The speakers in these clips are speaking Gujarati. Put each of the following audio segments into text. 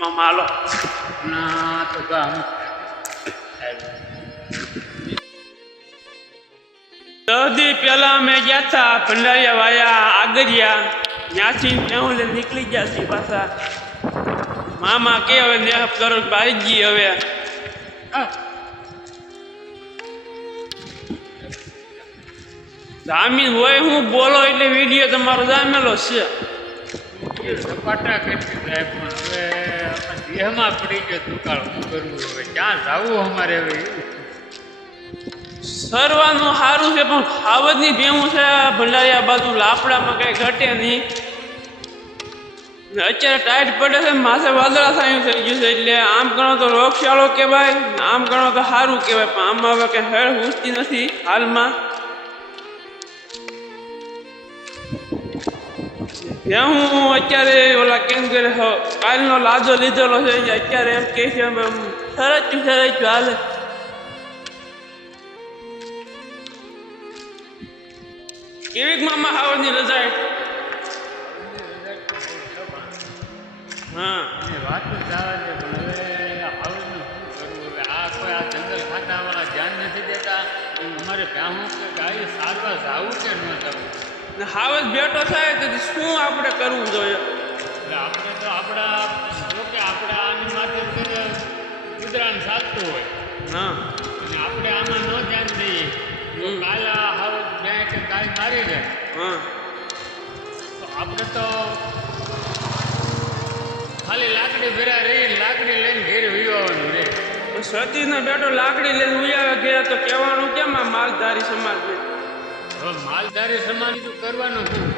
મામા હાલો ના તો ગામ સૌથી પહેલા અમે ગયા હતા ભંડારિયા વાયા આગરિયા ત્યાંથી હું નીકળી ગયા છીએ પાછા મામા કે હવે ને કરો ભાઈ ગઈ હવે જામીન હોય હું બોલો એટલે વિડીયો તમારો જામેલો છે સપાટા કેટલી જાય પણ હવે દેહમાં પડી ગયો દુકાળ શું કરવું હવે ક્યાં જવું અમારે હવે સરવાનું સારું છે પણ ખાવતની ભેવું છે ભંડારિયા બાજુ લાપડામાં કઈ ઘટે નહીં અત્યારે ટાઈટ પડે છે માથે વાદળા થયું થઈ ગયું છે એટલે આમ ગણો તો રોગશાળો કહેવાય આમ ગણો તો સારું કહેવાય પણ આમાં હવે કંઈ હેળ પૂછતી નથી હાલમાં હું અત્યારે ઓલા કેમ કે કાલનો લાજો લીધેલો છે અત્યારે એમ કહે છે સરસ હાલે કેવીક મામા હાવરની રજા હા વાત તો જવા દે પણ હવે હાવનું શું કરવું હવે આ કોઈ આ જંગલ ખાતાવાળા ધ્યાન નથી દેતા અમારે ગામ કે ગાય સારવા જવું કે ન જવું હાવજ બેઠો થાય તો શું આપણે કરવું જોઈએ એટલે આપણે તો આપણા જો કે આપણે આની માટે ગુજરાન ચાલતું હોય હા અને આપણે આમાં ન ધ્યાન દઈએ કાલ હાવ જાય કે કાલ મારી જાય હા તો આપણે તો ખાલી લાકડી ભેરા રહીને લાકડી લઈને ઘેર વિવાવાનું રે સતીનો બેટો લાકડી લઈને ઉયાવે ગયા તો કહેવાનું કેમ આ માલધારી સમાજ હવે માલધારી સમાજ તો કરવાનું શું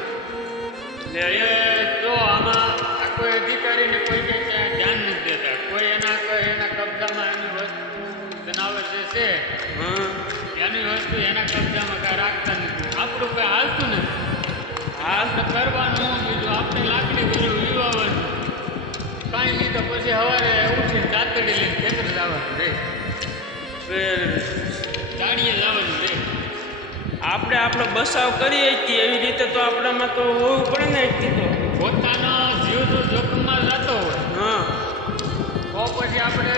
જો આમાં કોઈ અધિકારીને કોઈ કે ધ્યાન નથી દેતા કોઈ એના કબજામાં એની વસ્તુ જનાવર જે છે એની વસ્તુ એના કબજામાં કાંઈ રાખતા નથી આપણું કંઈ હાલતું નથી હાલ તો કરવાનું બીજું આપણે લાકડી બીજું વિવાવાનું કાંઈ નહીં તો પછી સવારે ઉઠીને દાંતડી લઈને ખેતર જવાનું રે દાડીએ જવાનું રે આપણે આપણો બસાવ કરીએ છીએ એવી રીતે તો આપણામાં તો હોવું પડે ને એટલી તો પોતાનો જીવ જો જોખમમાં જતો હોય હા તો પછી આપણે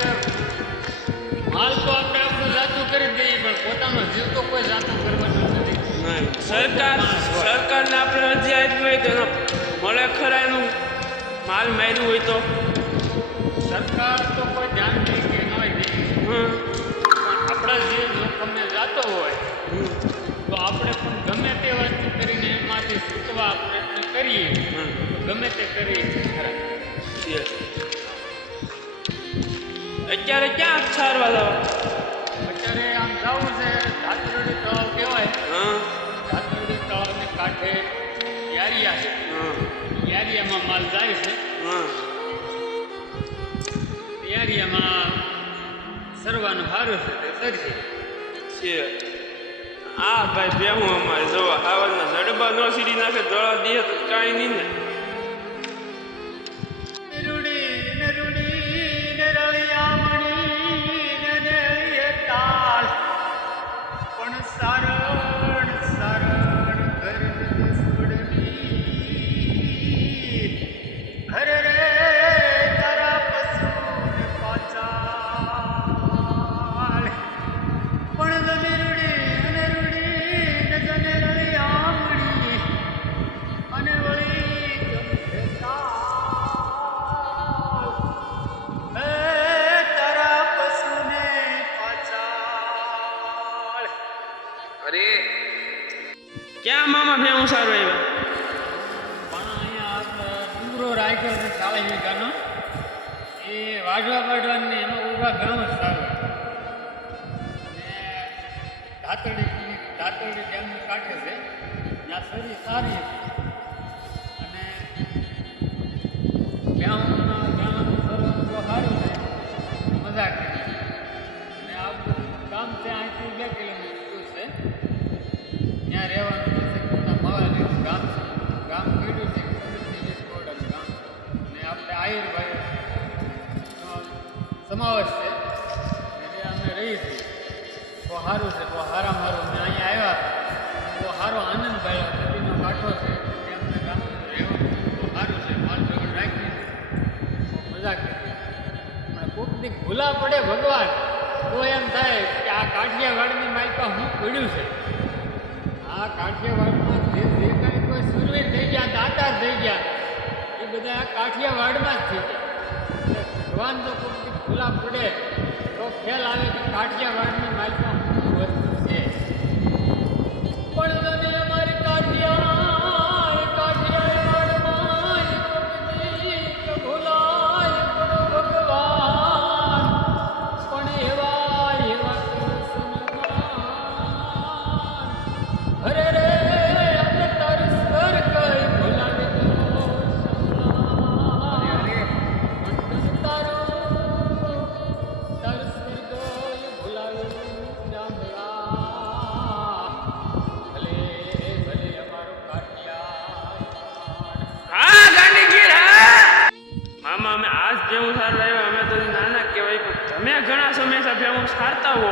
માલ તો આપણે આપણું જાતું કરી દઈએ પણ પોતાનો જીવ તો કોઈ જાતું કરવાનું નથી સરકારને આપણે અરજી આપી હોય તો મળે ખરા એનું માલ માર્યું હોય તો સરકાર તો કોઈ ધ્યાન દે કે ન દે પણ આપણા જીવ જોખમને જતો હોય તો આપણે પણ ગમે તે વસ્તુ કરીને એમાંથી છૂટવા પ્રયત્ન કરીએ ગમે તે કરીએ ખરા અત્યારે ક્યાં સારવા જવા અત્યારે આમ જવું છે ધાતરડી તળાવ કહેવાય હા ધાતરડી તળાવને કાંઠે યારિયા છે યારિયામાં માલ જાય છે હા યારિયામાં સરવાનું સારું છે તે સરશે છે હા ભાઈ ભેહું અમારે જોવા હાવરના જડબા ન સીડી નાખે દોડા દે તો કાંઈ નહીં ને અરે ક્યાં મામા ભેહું સારું આવ્યા પણ અહીંયા આપણે ડુંગરો રાખ્યો છે 40 વીઘાનો એ વાઢવાની એમાં ઊભા ઘણું જ સારું અને ધાતરડી ડેમનું કાંઠે છે ત્યાં શરીર સારી હતી અને ગામનું સરવાનું તો સારું છે મજા કરી અને આપણું ગામ છે અહીંથી 2 કિલોમીટર દૂર છે ત્યાં રહેવાનું માવાલીનું ગામ છે ગામ કીધું છે વિસ્ફોટક ગામ અને આપણે આયુર્ભાઈનો સમાવેશ છે એટલે અમે રહીએ છીએ બહુ સારું છે બહુ સારામાં સારું અમે અહીંયા આવ્યા બહુ સારો આનંદ ભાઈ નદીનો કાંઠો છે એટલે અમને ગામનું રહેવાનું બહુ સારું છે માલ જગત રાખી મજા કરી કદી ભૂલા પડે ભગવાન તો એમ થાય કે આ કાઠિયાવાડની માલિકા હું પડ્યું છે. આ કાઠિયાવાડમાં જે કાંઈ કોઈ સુરવીર થઈ ગયા, દાતાર થઈ ગયા, એ બધા આ કાઠિયાવાડમાં જ થઈ ગયા. ભગવાન તો કોઈ ભૂલા પડે તો ખ્યાલ આવે કે કાઠિયાવાડની માલિકા શું વસ્તુ છે. પણ નદી અમારી કાઠિયાવાડમાં ભૂલાય પડો ભગવાન, પણ એવા કૃષ્ણમાન અરે રે અમને તરસ કર કઈ ભૂલાવે તો તારો તરસ કર ગઈ ભૂલાવે જાંબલા ભલે ભલે અમારો કાઠિયાવાડ. હા ગાંડીગીર હા. મામા અમે આજ ભેવું સાર લાવ્યા. અમે તો નાના કહેવાય પણ તમે ઘણા સમયથી ભેવું સારતા હો,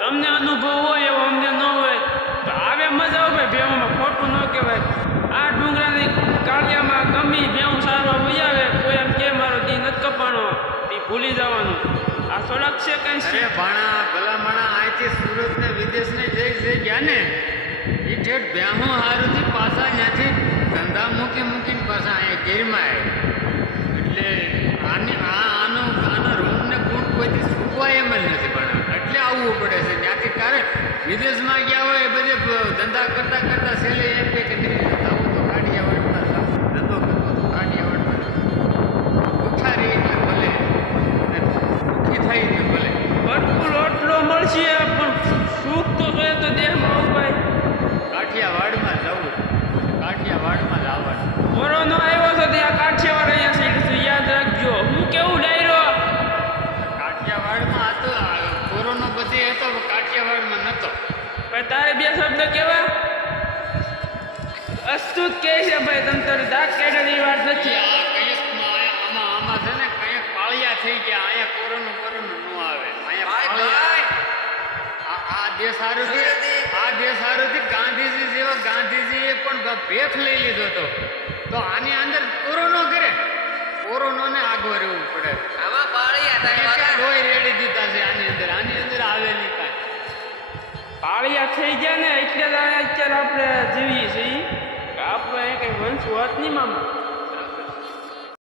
તમને અનુભવ હોય એવો અમને ન હોય તો આવે મજા આવે ભાઈ. ભેવુંમાં ખોટું ન કહેવાય. આ ડુંગરાની કાળિયામાં ગમી ભેવું સારવા વહી આવે. કોઈ એમ કે મારો દી નથી કપાણો એ ભૂલી જવાનું. આ સડક છે કઈ અરે ભાણા ભલા માણા અહીંથી સુરત ને વિદેશ ને જઈ ગયા ને એ ઠેઠ બ્યાહો હારુંથી પાછા ત્યાંથી ધંધા મૂકીને પાછા અહીંયા ગીરમાં આવ્યા. એટલે આના રૂમને ગુણ કોઈથી છૂટવાય એમ જ નથી ભણા. એટલે આવવું પડે છે ત્યાંથી. તારે વિદેશમાં ગયા હોય એ બધે ધંધા કરતા છેલ્લે એમ કે આવું તો કાઠિયાવાડમાં ધંધો કરવો તો કાઠિયાવાડમાં ભૂખા રહીને ભલે દુઃખી થઈને ભલે ભરપૂર ઓટલો મળશે પણ સુખ તો જોઈએ તો દેહમાં ઉપાય. કાઠિયાવાડમાં જવું, કાઠિયાવાડમાં જ આવવાનું. કોરોનો આવ્યો તો ત્યાં કાઠિયાવાડ અહીંયા સીટ છે, યાદ રાખજો. હું કેવું ડાયરો કાઠિયાવાડમાં હતો કોરોનો બધે હતો, કાઠિયાવાડમાં નહોતો. ભાઈ તારે બે શબ્દ કેવા અસ્તુત કે છે ભાઈ. તમ તારે દાગ કાઢવાની વાત નથી. આ કંઈક આમાં છે ને કંઈક પાળિયા થઈ ગયા. અહીંયા કોરોનો ન આવે. અહીંયા આ દેશ હારુંથી ગાંધીજી જેવા ગાંધીજીએ પણ ભેખ લઈ લીધો હતો. તો આની અંદર કોરોનો કરે, કોરોનોને આગળ રહેવું પડે. આમાં પાળિયા લોહી રેડી દીધા છે આની અંદર આવે નહીં કાંઈ. પાળિયા થઈ ગયા ને એટલે જ અત્યારે આપણે જીવીએ છીએ. આપણે કઈ વંશ હોત નહીં મામા.